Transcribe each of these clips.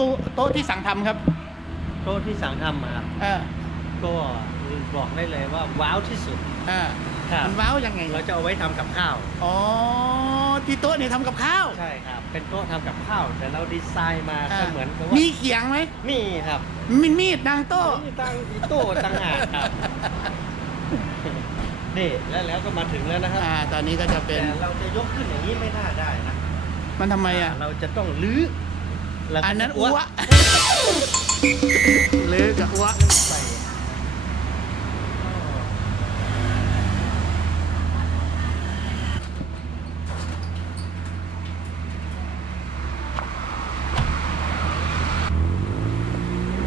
ตู้โต๊ะที่สั่งทำครับโต๊ะที่สั่งทำอะครับ เออก็บอกได้เลยว่าว้าวที่สุดเออครับมันว้าวยังไงเราจะเอาไว้ทำกับข้าว อ๋อที่โต๊ะเนี่ยทำกับข้าวใช่ครับ เป็นโต๊ะทำกับข้าว แต่เราดีไซน์มาอ่าก็เหมือนกับว่ามีเขียงไหมมีครับมีมีดนางโต๊ะมีตั้งอีโต้ตั้งหากครับ นี่แล้วแล้วก็มาถึงแล้วนะครับอ่าตอนนี้ก็จะเป็แต่นเราจะยกขึ้นอย่างนี้ไม่น่าได้นะมันทำไมอะ เราจะต้องลื้อ แล้วก็อันนั้นจะอ้วหรือกับอ้วใส่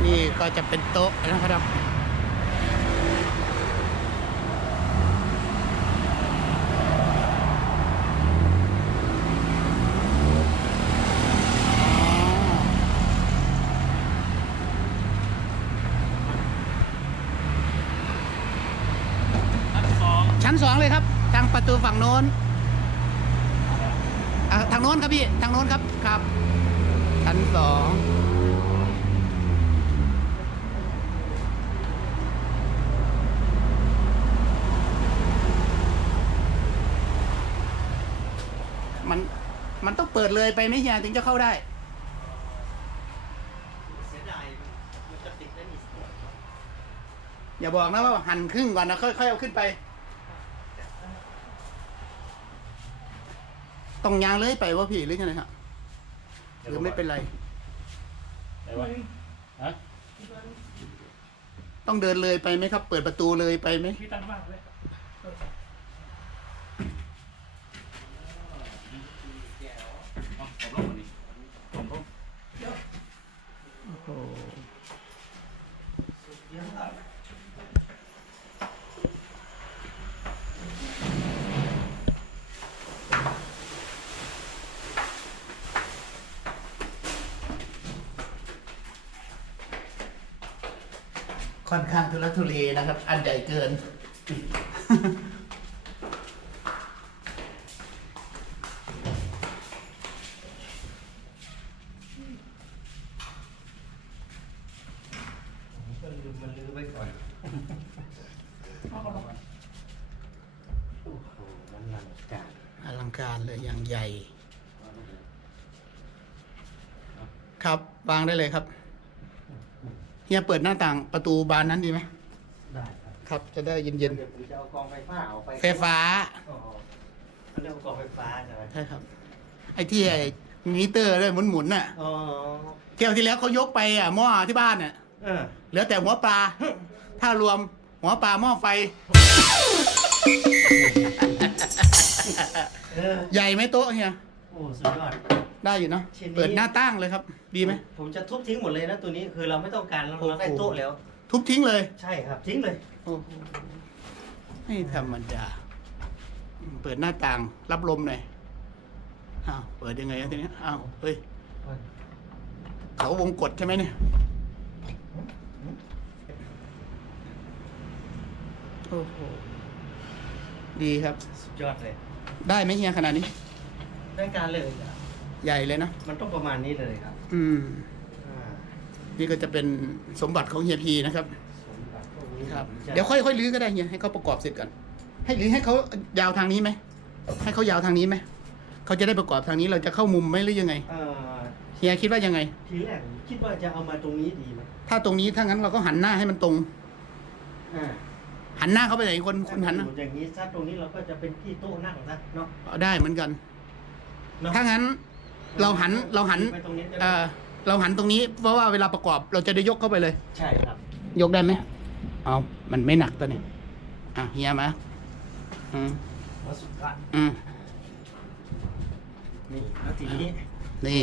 นี่ก็จะเป็นโต๊ะนะครับ ชั้ นสองเลยครับ ทางประตูฝั่งโน้นทางโน้นครับพี่ทางโน้นครับครับ ชั้นสองมันมันต้องเปิดเลยไปไหมเฮียถึงจะเข้าได้อย่าบอกนะว่าหั่นครึ่งก่อนนะค่อยๆเอาขึ้นไป ต้องยางเลยไปว่าพี่หรือยังไงครับหรือไม่เป็นไรไหนวะฮะต้องเดินเลยไปไหมครับ เปิดประตูเลยไปไหม พี่ตั้งมากเลย ค่อนข้างทุลักทุเลนะครับ อันใหญ่เกิน ก็ลืมมันลื้อไว้ก่อนเอาเอาเอาโอ้โห มันหลังจากอลังการเลยอย่างใหญ่ ครับ วางได้เลยครับ เฮียเปิดหน้าต่างประตูบานนั้นดีไหมได้ครับครับ จะได้เย็นเดี๋ยวผมจะเอากองไฟฟ้าเอาไปๆไฟฟ้าอ๋อเขาเรียกว่ากองไฟฟ้าใช่ไหมใช่ครับ ไอ้ที่ไอ้มิเตอร์เลยหมุนๆน่ะอ๋อเที่ยวที่แล้วเขายกไปอะหม้อที่บ้านน่ะเออเหลือแต่หัวปลา ถ้ารวมหัวปลาหม้อไฟ เออใหญ่ไหมโต๊ะเฮียโอ้สุดยอด ได้อยู่เนาะชิ้นนี้ เปิดหน้าตั้งเลยครับ ดีไหม ผมจะทุบทิ้งหมดเลยนะตัวนี้คือเราไม่ต้องการแล้วเราได้โต๊ะแล้ว ทุบทิ้งเลย ใช่ครับทิ้งเลย โอ้โหไม่ธรรมดา เปิดหน้าต่าง รับลมหน่อย อ้าว เปิดยังไงอะทีนี้ อ้าว เฮ้ย เขาวงกดใช่ไหมเนี่ย โอ้โห ดีครับ สุดยอดเลย ได้ไหมเฮียขนาดนี้ ได้การเลยอะ ใหญ่เลยเนอะมันต้องประมาณนี้เลยครับอืม อ่านี่ก็จะเป็นสมบัติของเฮียพีนะครับ สมบัติพวกนี้ครับจะเดี๋ยวค่อยๆรื้อก็ได้เฮียให้เขาประกอบเสร็จก่อน ให้หรือให้เขายาวทางนี้ไหม ให้เขายาวทางนี้ไหม เขาจะได้ประกอบทางนี้เราจะเข้ามุมไหมหรือยังไง เอ่อเฮียคิดว่ายังไง ทีแรกคิดว่าจะเอามาตรงนี้ดีไหมถ้าตรงนี้ถ้างั้นเราก็หันหน้าให้มันตรง อ่าหันหน้าเข้าไปไหนคนคนหันอนะยู่อย่างนี้ซะตรงนี้เราก็จะเป็นที่โต๊ะนั่งนะเนาะเอาได้เหมือนกัน เนาะถ้างั้น เราหันเราหันไปตรงนี้จะเอได้อเราหันตรงนี้เพราะว่าเวลาประกอบเราจะได้ยกเข้าไปเลย ใช่ครับ ยกได้ไหมเอามันไม่หนักตัวนี้อะเฮียมาอืมมาสุดท้ายอืมนี่แล้วทีนี้ นี่